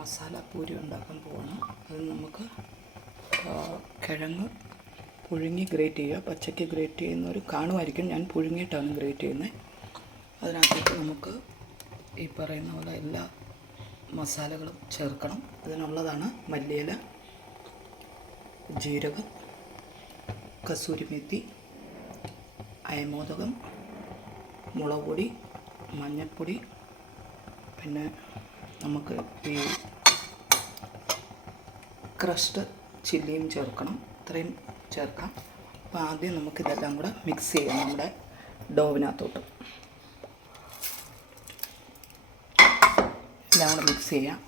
മസാല പൂരി ഉണ്ടാക്കാൻ പോവാണ്. അത് നമുക്ക് കിഴങ്ങ് പുഴുങ്ങി ഗ്രേറ്റ് ചെയ്യുക. പച്ചയ്ക്ക് ഗ്രേറ്റ് ചെയ്യുന്നവർ കാണുമായിരിക്കും. ഞാൻ പുഴുങ്ങിയിട്ടാണ് ഗ്രേറ്റ് ചെയ്യുന്നത്. അതിനകത്തേക്ക് നമുക്ക് ഈ പറയുന്ന പോലെ എല്ലാ മസാലകളും ചേർക്കണം. ഇതിനുള്ളതാണ് മല്ലിയില, ജീരകം, കസൂരി മേത്തി, അയമോദകം, മുളക് പൊടി, മഞ്ഞൾപ്പൊടി, പിന്നെ നമുക്ക് ഈ ക്രഷ്ഡ് ചില്ലിയും ചേർക്കണം. ഇത്രയും ചേർക്കാം. അപ്പോൾ ആദ്യം നമുക്കിതെല്ലാം കൂടെ മിക്സ് ചെയ്യാം. നമ്മുടെ ഡോവിനകത്തോട്ട് എല്ലാം കൂടെ മിക്സ് ചെയ്യാം.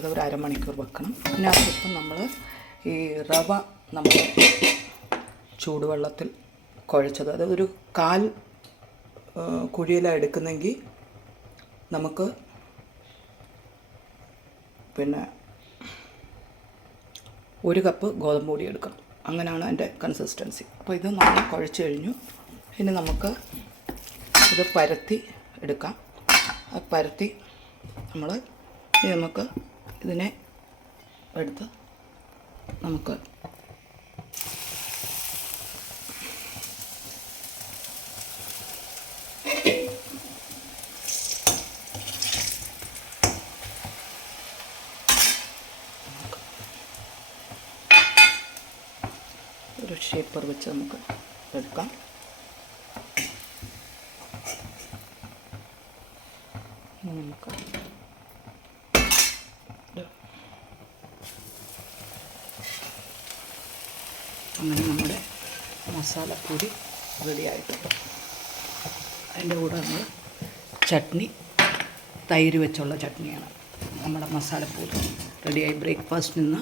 അത് ഒരു അരമണിക്കൂർ വെക്കണം. പിന്നെ അതിപ്പം നമ്മൾ ഈ റവ നമ്മൾ ചൂടുവെള്ളത്തിൽ കുഴച്ചത്, അത് ഒരു 1/4 കുഴിയിലാണ് എടുക്കുന്നെങ്കിൽ നമുക്ക് പിന്നെ 1 കപ്പ് ഗോതമ്പ് പൊടി എടുക്കണം. അങ്ങനെയാണ് അതിൻ്റെ കൺസിസ്റ്റൻസി. അപ്പോൾ ഇത് നമ്മൾ കുഴച്ച് കഴിഞ്ഞു. ഇനി നമുക്ക് ഇത് പരത്തി എടുക്കാം. ആ പരത്തി നമുക്ക് ഇതിനെ എടുത്ത് നമുക്ക് ഒരു ഷേപ്പർ വെച്ച് നമുക്ക് എടുക്കാം. നമുക്ക് അങ്ങനെ നമ്മുടെ മസാലപ്പൂരി റെഡി ആയിട്ടുണ്ട്. അതിൻ്റെ കൂടെ നമ്മൾ ചട്നി, തൈര് വെച്ചുള്ള ചട്നിയാണ് നമ്മുടെ മസാലപ്പൂരി റെഡിയായി. ബ്രേക്ക്ഫാസ്റ്റിൽ നിന്ന്